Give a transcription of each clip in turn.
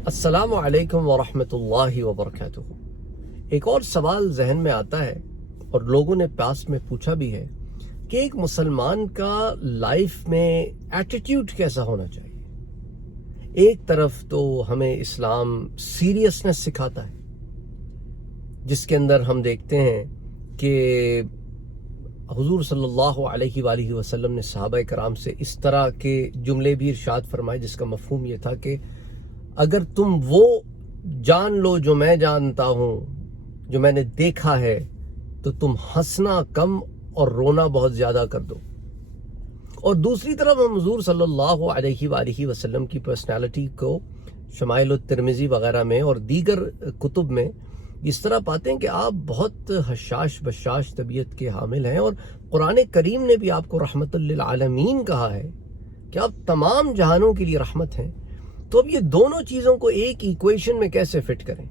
السلام علیکم ورحمۃ اللہ وبرکاتہ۔ ایک اور سوال ذہن میں آتا ہے اور لوگوں نے پاس میں پوچھا بھی ہے کہ ایک مسلمان کا لائف میں ایٹیٹیوڈ کیسا ہونا چاہیے۔ ایک طرف تو ہمیں اسلام سیریسنس سکھاتا ہے، جس کے اندر ہم دیکھتے ہیں کہ حضور صلی اللہ علیہ وآلہ وسلم نے صحابہ کرام سے اس طرح کے جملے بھی ارشاد فرمائے جس کا مفہوم یہ تھا کہ اگر تم وہ جان لو جو میں جانتا ہوں، جو میں نے دیکھا ہے، تو تم ہنسنا کم اور رونا بہت زیادہ کر دو۔ اور دوسری طرف ہم حضور صلی اللہ علیہ وآلہ وسلم کی پرسنالٹی کو شمائل الترمذی وغیرہ میں اور دیگر کتب میں اس طرح پاتے ہیں کہ آپ بہت حشاش بشاش طبیعت کے حامل ہیں، اور قرآن کریم نے بھی آپ کو رحمت للعالمین کہا ہے کہ آپ تمام جہانوں کے لیے رحمت ہیں۔ تو اب یہ دونوں چیزوں کو ایک ایکویشن میں کیسے فٹ کریں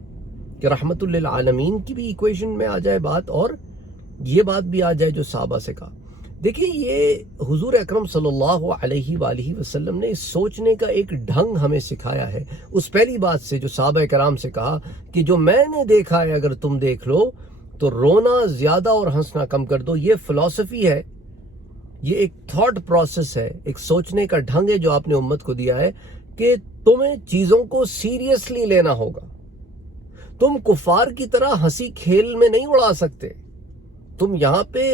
کہ رحمت للعالمین کی بھی ایکویشن میں آ جائے بات اور یہ بات بھی آ جائے جو صحابہ سے کہا۔ دیکھیں، یہ حضور اکرم صلی اللہ علیہ وآلہ وسلم نے سوچنے کا ایک ڈھنگ ہمیں سکھایا ہے، اس پہلی بات سے جو صحابہ کرام سے کہا کہ جو میں نے دیکھا ہے اگر تم دیکھ لو تو رونا زیادہ اور ہنسنا کم کر دو۔ یہ فلسفی ہے، یہ ایک تھاٹ پروسیس ہے، ایک سوچنے کا ڈھنگ ہے جو آپ نے امت کو دیا ہے کہ تمہیں چیزوں کو سیریسلی لینا ہوگا۔ تم کفار کی طرح ہنسی کھیل میں نہیں اڑا سکتے۔ تم یہاں پہ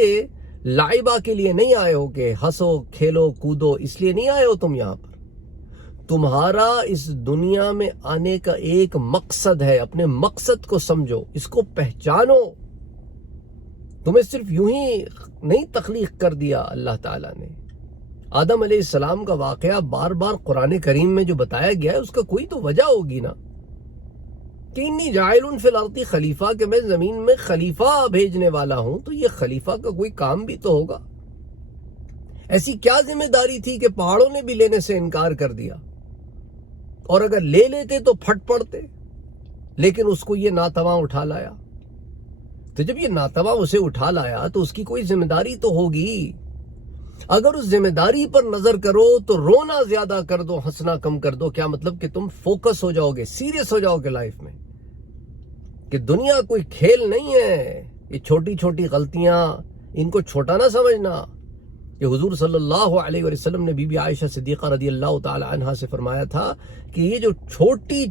لائبہ کے لیے نہیں آئے ہو کہ ہنسو کھیلو کودو، اس لیے نہیں آئے ہو تم یہاں پر۔ تمہارا اس دنیا میں آنے کا ایک مقصد ہے، اپنے مقصد کو سمجھو، اس کو پہچانو۔ تمہیں صرف یوں ہی نہیں تخلیق کر دیا اللہ تعالیٰ نے۔ آدم علیہ السلام کا واقعہ بار بار قرآن کریم میں جو بتایا گیا ہے اس کا کوئی تو وجہ ہوگی نا، کہ انی جاعل فی الارض خلیفہ، کہ میں زمین میں خلیفہ بھیجنے والا ہوں، تو یہ خلیفہ کا کوئی کام بھی تو ہوگا۔ ایسی کیا ذمہ داری تھی کہ پہاڑوں نے بھی لینے سے انکار کر دیا، اور اگر لے لیتے تو پھٹ پڑتے، لیکن اس کو یہ ناتواں اٹھا لایا۔ تو جب یہ ناتواں اسے اٹھا لایا تو اس کی کوئی ذمہ داری تو ہوگی۔ اگر اس ذمہ داری پر نظر کرو تو رونا زیادہ کر دو، ہنسنا کم کر دو۔ کیا مطلب کہ تم فوکس ہو جاؤ گے، سیریس ہو جاؤ گے لائف میں، کہ دنیا کوئی کھیل نہیں ہے۔ یہ چھوٹی چھوٹی غلطیاں، ان کو چھوٹا نہ سمجھنا۔ کہ حضور صلی اللہ علیہ وسلم نے بی بی عائشہ صدیقہ رضی اللہ تعالی عنہا سے فرمایا تھا کہ یہ جو چھوٹی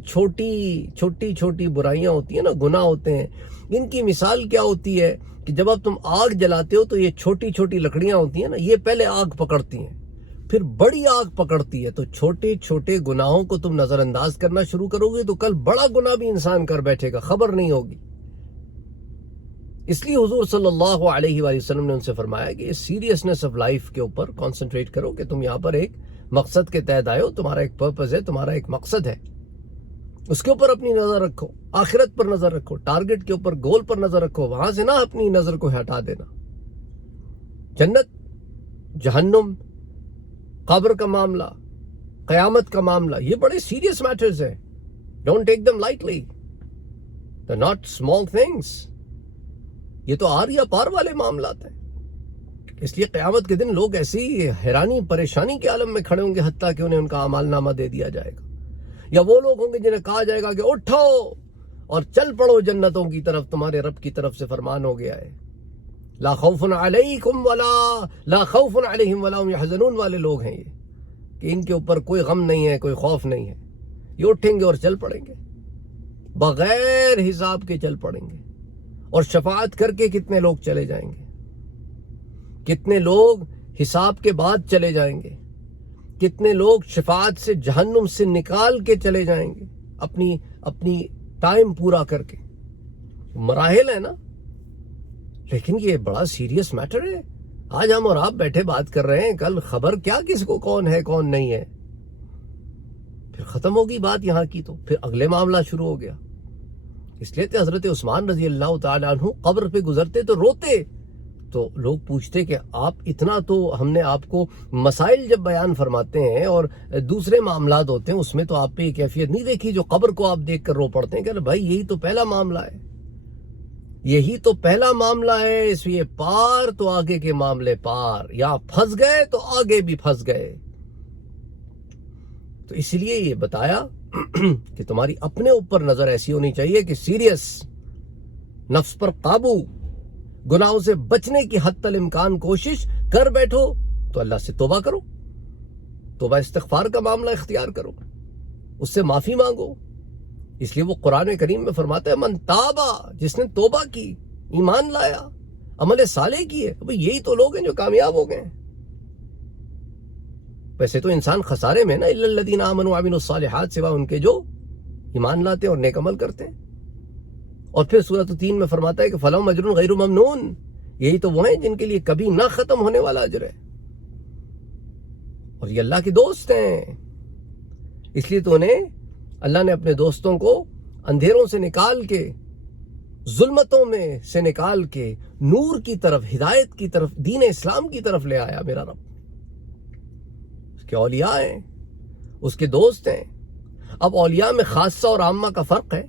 چھوٹی برائیاں ہوتی ہیں نا، گناہ ہوتے ہیں، ان کی مثال کیا ہوتی ہے کہ جب اب تم آگ جلاتے ہو تو یہ چھوٹی چھوٹی لکڑیاں ہوتی ہیں نا، یہ پہلے آگ پکڑتی ہیں، پھر بڑی آگ پکڑتی ہے۔ تو چھوٹے چھوٹے گناہوں کو تم نظر انداز کرنا شروع کرو گے تو کل بڑا گناہ بھی انسان کر بیٹھے گا، خبر نہیں ہوگی۔ اس لیے حضور صلی اللہ علیہ وآلہ وسلم نے ان سے فرمایا کہ اس سیریسنس آف لائف کے اوپر کانسنٹریٹ کرو، کہ تم یہاں پر ایک مقصد کے تحت آئے ہو، تمہارا ایک پرپز ہے، تمہارا ایک مقصد ہے، اس کے اوپر اپنی نظر رکھو، آخرت پر نظر رکھو، ٹارگٹ کے اوپر، گول پر نظر رکھو، وہاں سے نہ اپنی نظر کو ہٹا دینا۔ جنت، جہنم، قبر کا معاملہ، قیامت کا معاملہ، یہ بڑے سیریس میٹرز ہیں۔ Don't take them lightly. They're not small things. یہ تو آر یا پار والے معاملات ہیں۔ اس لیے قیامت کے دن لوگ ایسی حیرانی پریشانی کے عالم میں کھڑے ہوں گے حتیٰ کہ انہیں ان کا اعمال نامہ دے دیا جائے گا، یا وہ لوگ ہوں گے جنہیں کہا جائے گا کہ اٹھو اور چل پڑو جنتوں کی طرف، تمہارے رب کی طرف سے فرمان ہو گیا ہے۔ لا خوف علیکم لا خوف علیہم ولا هم يحزنون والے لوگ ہیں یہ، کہ ان کے اوپر کوئی غم نہیں ہے، کوئی خوف نہیں ہے۔ یہ اٹھیں گے اور چل پڑیں گے، بغیر حساب کے چل پڑیں گے۔ اور شفاعت کر کے کتنے لوگ چلے جائیں گے، کتنے لوگ حساب کے بعد چلے جائیں گے، کتنے لوگ شفاعت سے جہنم سے نکال کے چلے جائیں گے اپنی ٹائم پورا کر کے۔ مراحل ہے نا، لیکن یہ بڑا سیریس میٹر ہے۔ آج ہم اور آپ بیٹھے بات کر رہے ہیں، کل خبر کیا کس کو کون ہے کون نہیں ہے، پھر ختم ہوگی بات یہاں کی، تو پھر اگلے معاملہ شروع ہو گیا۔ اس لیے کہ حضرت عثمان رضی اللہ تعالیٰ عنہ قبر پہ گزرتے تو روتے، تو لوگ پوچھتے کہ آپ اتنا، تو ہم نے آپ کو مسائل جب بیان فرماتے ہیں اور دوسرے معاملات ہوتے ہیں اس میں تو آپ پہ یہ کیفیت نہیں دیکھی جو قبر کو آپ دیکھ کر رو پڑتے ہیں کہ بھائی یہی تو پہلا معاملہ ہے، یہی تو پہلا معاملہ ہے، اس لیے پار تو آگے کے معاملے پار، یا پھنس گئے تو آگے بھی پھنس گئے۔ تو اس لیے یہ بتایا کہ تمہاری اپنے اوپر نظر ایسی ہونی چاہیے کہ سیریس، نفس پر قابو، گناہوں سے بچنے کی حتی الامکان کوشش کر بیٹھو تو اللہ سے توبہ کرو، توبہ استغفار کا معاملہ اختیار کرو، اس سے معافی مانگو۔ اس لیے وہ قرآن کریم میں فرماتا ہے من تابا، جس نے توبہ کی، ایمان لایا، عمل صالح کیے، یہی تو لوگ ہیں جو کامیاب ہو گئے ہیں۔ ویسے تو انسان خسارے میں نا، الا الذین آمنوا وعملوا الصالحات، سوا ان کے جو ایمان لاتے اور نیک عمل کرتے ہیں۔ اور پھر سورۃ 3 میں فرماتا ہے کہ فلہم اجر غیر ممنون، یہی تو وہ ہیں جن کے لیے کبھی نہ ختم ہونے والا اجر ہے، اور یہ اللہ کے دوست ہیں۔ اس لیے تو انہیں اللہ نے اپنے دوستوں کو اندھیروں سے نکال کے، ظلمتوں میں سے نکال کے نور کی طرف، ہدایت کی طرف، دین اسلام کی طرف لے آیا میرا رب۔ اس کے اولیاء ہیں، اس کے دوست ہیں۔ اب اولیاء میں خاصہ اور عامہ کا فرق ہے،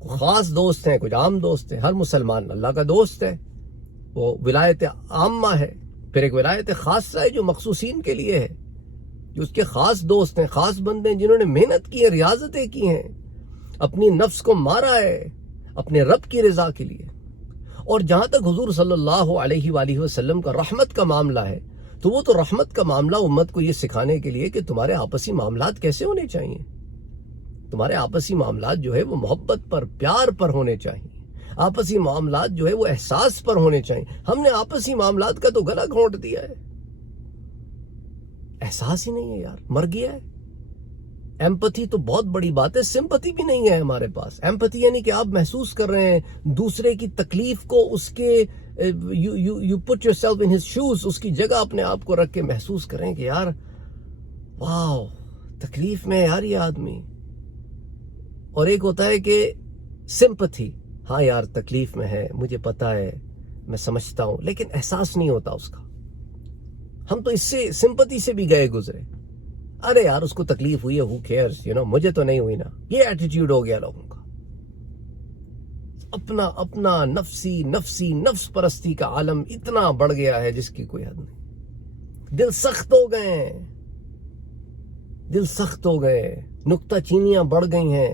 کچھ خاص دوست ہیں، کچھ عام دوست ہیں۔ ہر مسلمان اللہ کا دوست ہے، وہ ولایت عامہ ہے۔ پھر ایک ولایت خاصہ ہے جو مخصوصین کے لیے ہے، جو اس کے خاص دوست ہیں، خاص بندے ہیں، جنہوں نے محنت کی ہے، ریاضتیں کی ہیں، اپنی نفس کو مارا ہے اپنے رب کی رضا کے لیے۔ اور جہاں تک حضور صلی اللہ علیہ وآلہ وسلم کا رحمت کا معاملہ ہے، تو وہ تو رحمت کا معاملہ امت کو یہ سکھانے کے لیے کہ تمہارے آپسی معاملات کیسے ہونے چاہیے۔ تمہارے آپسی معاملات جو ہے وہ محبت پر، پیار پر ہونے چاہیے۔ آپسی معاملات جو ہے وہ احساس پر ہونے چاہیے۔ ہم نے آپسی معاملات کا تو گلا گھونٹ دیا ہے، احساس ہی نہیں ہے یار، مر گیا ہے۔ ایمپتھی تو بہت بڑی بات ہے، سمپتھی بھی نہیں ہے ہمارے پاس۔ ایمپتھی یعنی کہ آپ محسوس کر رہے ہیں دوسرے کی تکلیف کو، اس کے you put yourself in his shoes, اس کی جگہ اپنے آپ کو رکھ کے محسوس کریں کہ یار واو تکلیف میں ہے یار یہ آدمی۔ اور ایک ہوتا ہے کہ سمپتھی، ہاں یار تکلیف میں ہے، مجھے پتا ہے، میں سمجھتا ہوں، لیکن احساس نہیں ہوتا اس کا۔ ہم تو اس سے سمپتھی سے بھی گئے گزرے، ارے یار اس کو تکلیف ہوئی ہے، who cares، مجھے تو نہیں ہوئی نا۔ یہ ایٹیٹیوڈ ہو گیا لوگوں کا، اپنا اپنا نفس پرستی کا عالم اتنا بڑھ گیا ہے جس کی کوئی حد نہیں۔ دل سخت ہو گئے ہیں، دل سخت ہو گئے، نکتہ چینیاں بڑھ گئی ہیں،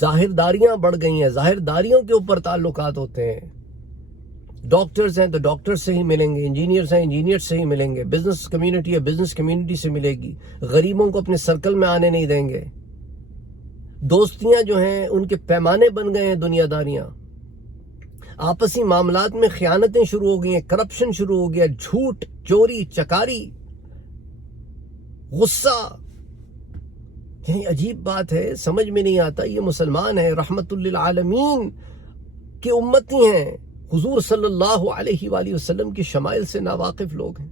ظاہر داریاں بڑھ گئی ہیں، ظاہر داریوں کے اوپر تعلقات ہوتے ہیں۔ ڈاکٹرز ہیں تو ڈاکٹر سے ہی ملیں گے، انجینئرز ہیں انجینئر سے ہی ملیں گے، بزنس کمیونٹی ہے بزنس کمیونٹی سے ملے گی، غریبوں کو اپنے سرکل میں آنے نہیں دیں گے۔ دوستیاں جو ہیں ان کے پیمانے بن گئے ہیں، دنیا داریاں، آپسی معاملات میں خیانتیں شروع ہو گئی ہیں، کرپشن شروع ہو گیا، جھوٹ، چوری، چکاری، غصہ۔ یعنی عجیب بات ہے، سمجھ میں نہیں آتا۔ یہ مسلمان ہیں، رحمت للعالمین کے امتی ہیں، حضور صلی اللہ علیہ وآلہ وسلم کی شمائل سے ناواقف لوگ ہیں،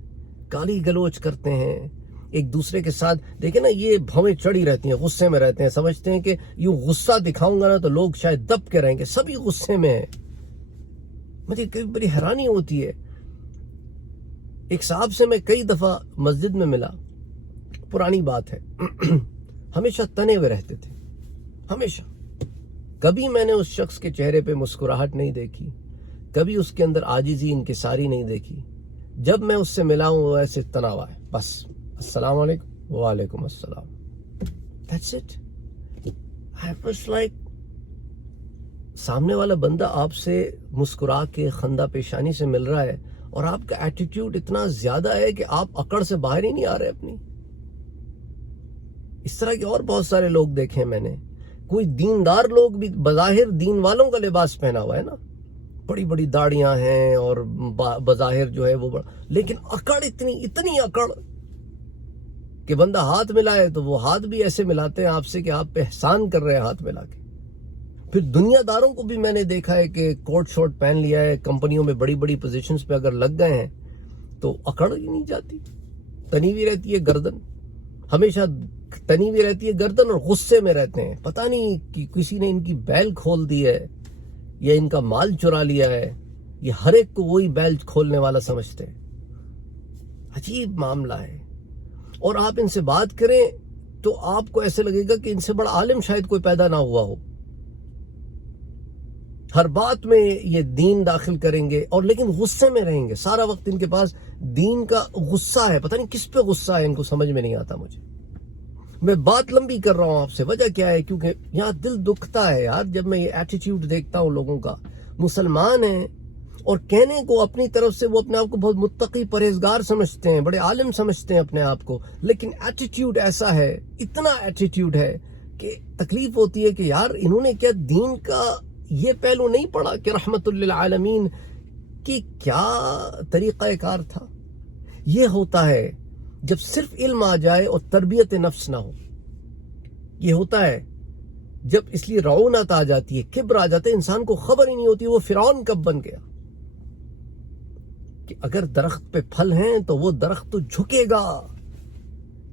گالی گلوچ کرتے ہیں ایک دوسرے کے ساتھ۔ دیکھیں نا، یہ بھویں چڑھی رہتی ہیں، غصے میں رہتے ہیں، سمجھتے ہیں کہ یہ غصہ دکھاؤں گا نا تو لوگ شاید دب کے رہیں گے، سبھی غصے میں ہیں۔ مجھے کئی بڑی حیرانی ہوتی ہے۔ ایک صاحب سے میں کئی دفعہ مسجد میں ملا، پرانی بات ہے، ہمیشہ تنے ہوئے رہتے تھے، ہمیشہ۔ کبھی میں نے اس شخص کے چہرے پہ مسکراہٹ نہیں دیکھی، کبھی اس کے اندر عاجزی، انکساری نہیں دیکھی۔ جب میں اس سے ملا ہوں وہ ایسے تنا ہوا ہے، بس السلام علیکم، وعلیکم السلام، that's it۔ I was like، سامنے والا بندہ آپ سے مسکرا کے خندہ پیشانی سے مل رہا ہے اور آپ کا ایٹیٹیوڈ اتنا زیادہ ہے کہ آپ اکڑ سے باہر ہی نہیں آ رہے اپنی۔ اس طرح کے اور بہت سارے لوگ دیکھے میں نے، کوئی دیندار لوگ بھی بظاہر دین والوں کا لباس پہنا ہوا ہے نا، بڑی بڑی داڑیاں ہیں اور بظاہر جو ہے وہ بڑا، لیکن اکڑ اتنی اکڑ کہ بندہ ہاتھ ملائے تو وہ ہاتھ بھی ایسے ملاتے ہیں آپ سے کہ آپ پہ احسان کر رہے ہیں ہاتھ ملا کے۔ پھر دنیا داروں کو بھی میں نے دیکھا ہے کہ کوٹ شورٹ پہن لیا ہے، کمپنیوں میں بڑی بڑی پوزیشنز پہ اگر لگ گئے ہیں تو اکڑ ہی نہیں جاتی، تنی ہوئی رہتی ہے گردن، ہمیشہ تنی ہوئی رہتی ہے گردن، اور غصے میں رہتے ہیں۔ پتہ نہیں کہ کسی نے ان کی بیل کھول دی ہے یا ان کا مال چرا لیا ہے، یہ ہر ایک کو وہی بیل کھولنے والا سمجھتے ہیں۔ عجیب معاملہ ہے۔ اور آپ ان سے بات کریں تو آپ کو ایسے لگے گا کہ ان سے بڑا عالم شاید کوئی پیدا نہ ہوا ہو۔ ہر بات میں یہ دین داخل کریں گے اور لیکن غصے میں رہیں گے، سارا وقت ان کے پاس دین کا غصہ ہے، پتہ نہیں کس پہ غصہ ہے، ان کو سمجھ میں نہیں آتا مجھے۔ میں بات لمبی کر رہا ہوں آپ سے، وجہ کیا ہے؟ کیونکہ یہاں دل دکھتا ہے یار جب میں یہ ایٹیٹیوڈ دیکھتا ہوں لوگوں کا. مسلمان ہیں اور کہنے کو اپنی طرف سے وہ اپنے آپ کو بہت متقی پرہیزگار سمجھتے ہیں، بڑے عالم سمجھتے ہیں اپنے آپ کو، لیکن ایٹیٹیوڈ ایسا ہے، اتنا ایٹیٹیوڈ ہے کہ تکلیف ہوتی ہے کہ یار انہوں نے کیا دین کا یہ پہلو نہیں پڑھا کہ رحمت للعالمین کی کیا طریقہ کار تھا. یہ ہوتا ہے جب صرف علم آ جائے اور تربیت نفس نہ ہو. یہ ہوتا ہے جب اس لیے رعونت آ جاتی ہے، کبر آ جاتا ہے، انسان کو خبر ہی نہیں ہوتی وہ فرعون کب بن گیا. کہ اگر درخت پہ پھل ہیں تو وہ درخت تو جھکے گا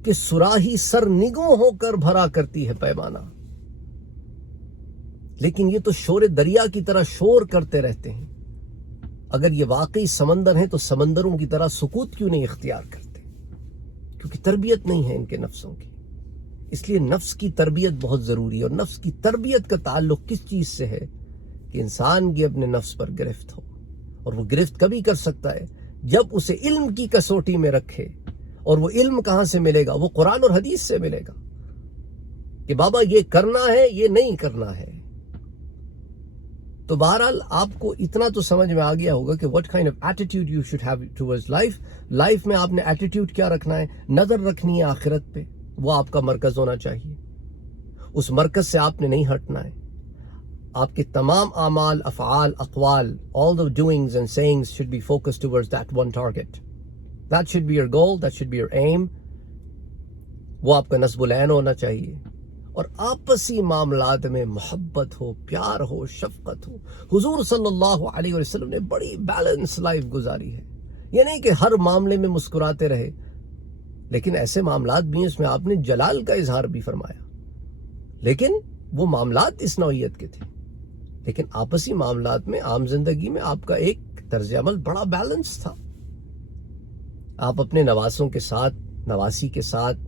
کہ سراہی سر نگوں ہو کر بھرا کرتی ہے پیمانہ. لیکن یہ تو شور دریا کی طرح شور کرتے رہتے ہیں. اگر یہ واقعی سمندر ہیں تو سمندروں کی طرح سکوت کیوں نہیں اختیار کرتے؟ کیونکہ تربیت نہیں ہے ان کے نفسوں کی. اس لیے نفس کی تربیت بہت ضروری ہے. اور نفس کی تربیت کا تعلق کس چیز سے ہے؟ کہ انسان کی اپنے نفس پر گرفت ہو. اور وہ گرفت کبھی کر سکتا ہے جب اسے علم کی کسوٹی میں رکھے. اور وہ علم کہاں سے ملے گا؟ وہ قرآن اور حدیث سے ملے گا کہ بابا یہ کرنا ہے، یہ نہیں کرنا ہے. تو بہرحال آپ کو اتنا تو سمجھ میں آ گیا ہوگا کہ what kind of attitude you should have towards life. Life میں آپ نے ایٹیٹیوڈ کیا رکھنا ہے؟ نظر رکھنی ہے آخرت پہ، وہ آپ کا مرکز ہونا چاہیے. اس مرکز سے آپ نے نہیں ہٹنا ہے. آپ کے تمام اعمال، افعال، اقوال، all the doings and sayings should be focused towards that one target. That should be your goal, that should be your aim. وہ آپ کا نصب العین ہونا چاہیے. اور آپسی معاملات میں محبت ہو، پیار ہو، شفقت ہو. حضور صلی اللہ علیہ وسلم نے بڑی بیلنس لائف گزاری ہے. یہ نہیں کہ ہر معاملے میں مسکراتے رہے، لیکن ایسے معاملات بھی ہیں اس میں آپ نے جلال کا اظہار بھی فرمایا، لیکن وہ معاملات اس نوعیت کے تھے. لیکن آپسی معاملات میں، عام زندگی میں آپ کا ایک طرز عمل بڑا بیلنس تھا. آپ اپنے نواسوں کے ساتھ، نواسی کے ساتھ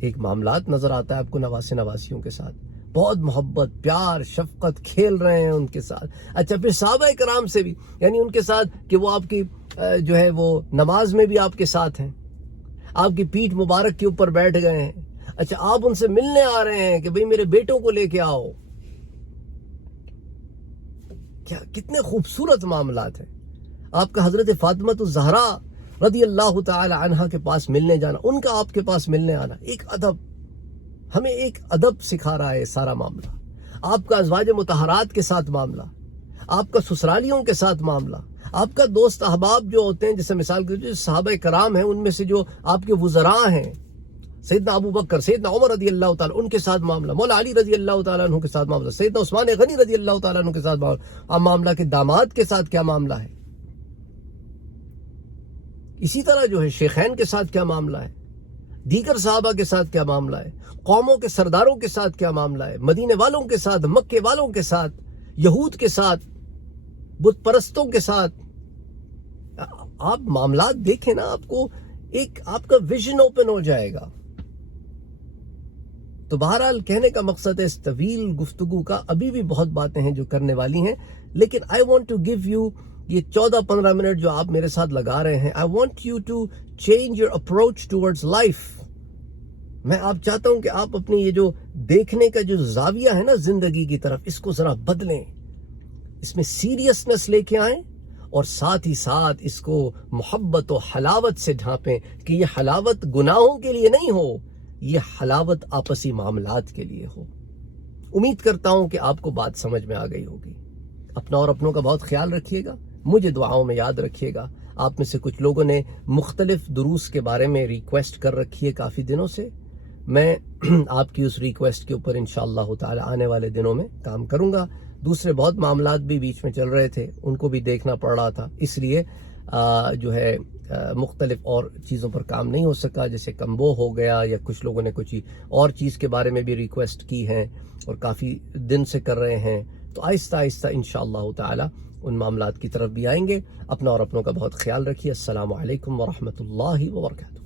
ایک معاملات نظر آتا ہے آپ کو، نواسے نواسیوں کے ساتھ بہت محبت، پیار، شفقت، کھیل رہے ہیں ان کے ساتھ. اچھا پھر صحابہ کرام سے بھی، یعنی ان کے ساتھ کہ وہ آپ کی جو ہے وہ نماز میں بھی آپ کے ساتھ ہیں، آپ کی پیٹھ مبارک کے اوپر بیٹھ گئے ہیں. اچھا آپ ان سے ملنے آ رہے ہیں کہ بھئی میرے بیٹوں کو لے کے آؤ. کیا کتنے خوبصورت معاملات ہیں. آپ کا حضرت فاطمہ الزہرا رضی اللہ تعالی عنہا کے پاس ملنے جانا، ان کا آپ کے پاس ملنے آنا، ایک ادب، ہمیں ایک ادب سکھا رہا ہے سارا معاملہ. آپ کا ازواج مطہرات کے ساتھ معاملہ، آپ کا سسرالیوں کے ساتھ معاملہ، آپ کا دوست احباب جو ہوتے ہیں، جیسے مثال کے جو صحابہ کرام ہیں ان میں سے جو آپ کے وزراء ہیں، سیدنا ابو بکر، سیدنا عمر رضی اللہ تعالیٰ ان کے ساتھ معاملہ، مولا علی رضی اللہ تعالیٰ عنہ کے ساتھ معاملہ، سیدنا عثمان غنی رضی اللہ تعالیٰ عنہ کے ساتھ معاملہ کہ داماد کے ساتھ کیا معاملہ ہے. اسی طرح جو ہے شیخین کے ساتھ کیا معاملہ ہے، دیگر صحابہ کے ساتھ کیا معاملہ ہے، قوموں کے سرداروں کے ساتھ کیا معاملہ ہے، مدینے والوں کے ساتھ، مکے والوں کے ساتھ، یہود کے ساتھ، بت پرستوں کے ساتھ. آپ معاملات دیکھیں نا، آپ کو ایک آپ کا ویژن اوپن ہو جائے گا. تو بہرحال کہنے کا مقصد ہے اس طویل گفتگو کا، ابھی بھی بہت باتیں ہیں جو کرنے والی ہیں، لیکن I want to give you یہ 14-15 منٹ جو آپ میرے ساتھ لگا رہے ہیں، I want you to change your approach towards life. میں آپ چاہتا ہوں کہ آپ اپنی یہ جو دیکھنے کا جو زاویہ ہے نا زندگی کی طرف، اس کو ذرا بدلیں، اس میں سیریسنس لے کے آئیں، اور ساتھ ہی ساتھ اس کو محبت و حلاوت سے ڈھانپیں کہ یہ حلاوت گناہوں کے لیے نہیں ہو، یہ حلاوت آپسی معاملات کے لیے ہو. امید کرتا ہوں کہ آپ کو بات سمجھ میں آ گئی ہوگی. اپنا اور اپنوں کا بہت خیال رکھیے گا، مجھے دعاؤں میں یاد رکھیے گا. آپ میں سے کچھ لوگوں نے مختلف دروس کے بارے میں ریکویسٹ کر رکھی ہے کافی دنوں سے. میں آپ کی اس ریکویسٹ کے اوپر انشاءاللہ تعالی آنے والے دنوں میں کام کروں گا. دوسرے بہت معاملات بھی بیچ میں چل رہے تھے، ان کو بھی دیکھنا پڑ رہا تھا، اس لیے جو ہے مختلف اور چیزوں پر کام نہیں ہو سکا، جیسے کمبو ہو گیا، یا کچھ لوگوں نے کچھ اور چیز کے بارے میں بھی ریکویسٹ کی ہیں اور کافی دن سے کر رہے ہیں. تو آہستہ آہستہ انشاءاللہ تعالی ان معاملات کی طرف بھی آئیں گے. اپنا اور اپنوں کا بہت خیال رکھیے. السلام علیکم ورحمۃ اللہ وبرکاتہ.